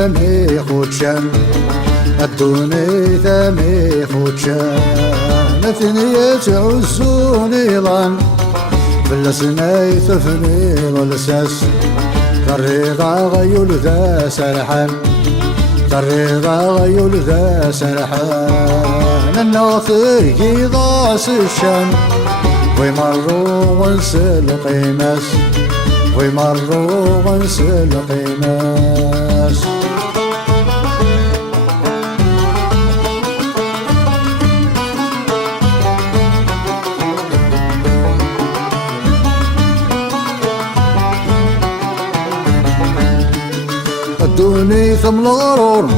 ثاني خوتشان الدوني ثاني خوتشان ثنية عزوني ظن بالسناي ثفني والساس الرضا غيول ذا سرحان الرضا غيول ذا سرحان الناثر يضاس الشام ويمروا ونسى القيماس ويمروا ونسى القيماس الدوني ثم الغرور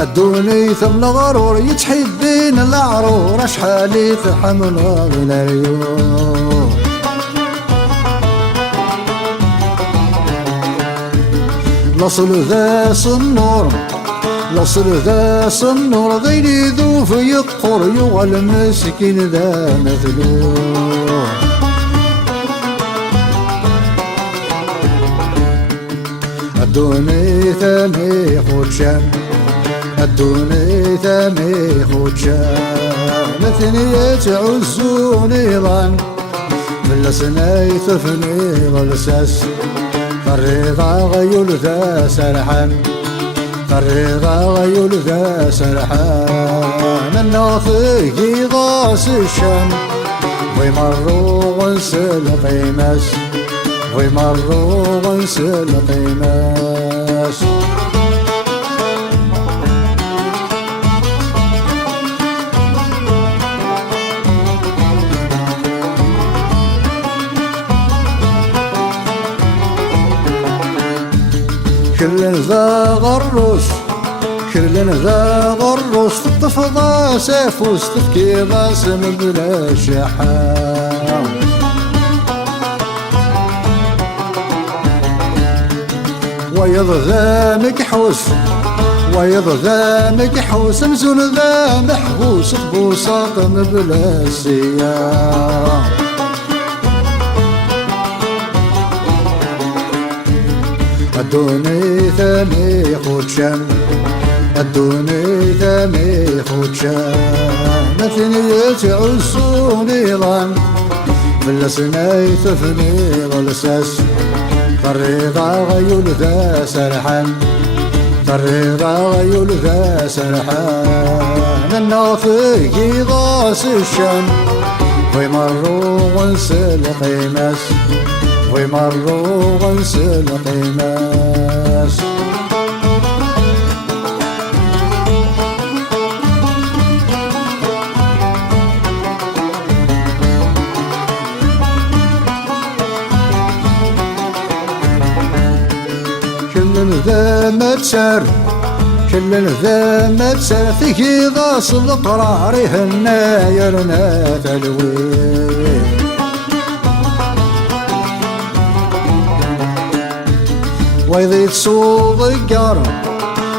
الدوني ثم الغرور يتحيد بين العرور اشحالي في حمل العيون لصل ذا صنور لصل ذا صنور غيري ذو في يقر يغل المسكين ذا مثلون الدوني ثاني خوتشان الدوني ثاني خوتشان ثنية عزوني ظن بالسناي ثفني والساس الرضا غيول ذا سرحان الرضا غيول ذا سرحان الناثق يضاس الشام ويمروا ونسى القيماس ويمروا ونسى القيماس كل ذا غروس كل ذا غروس تطفض سيفوس تفكي باسم بلا شحام ويض ذا مكحوس ويض ذا مكحوس مزون ذا محبوس بوساط بلا سيام الدوني ثاني خوتشان الدوني ثاني خوتشان ثنية عزوني ظن بالسناي ثفني والساس الرضا غيول ذا سرحان الرضا غيول ذا سرحان الناطق يضاس الشام ويمروا ونسى القيماس ويمروا ونسى القيماس كل ذا ما تسار كل ذا ما تسار فيه ضاس القرار هنا يرنا تلوين ويضيد صوب القار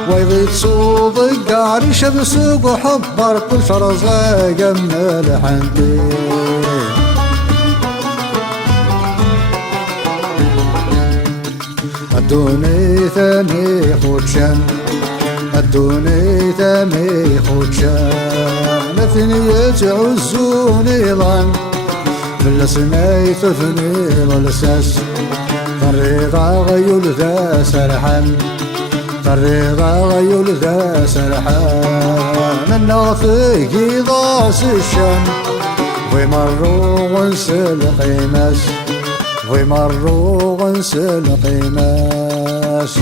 ويضيد صوب القار يشب سوق وحبر كل فرزة جمال حنتي الدوني ثاني خوتشان الدوني ثاني خوتشان ثنية عزوني ظن بالسناي ثفني والساس الرضا غيول ذا سرحان الرضا غيول ذا سرحان الناطق يضاس الشام ويمروا ونسى القيماس ويمروا ونسى القيماس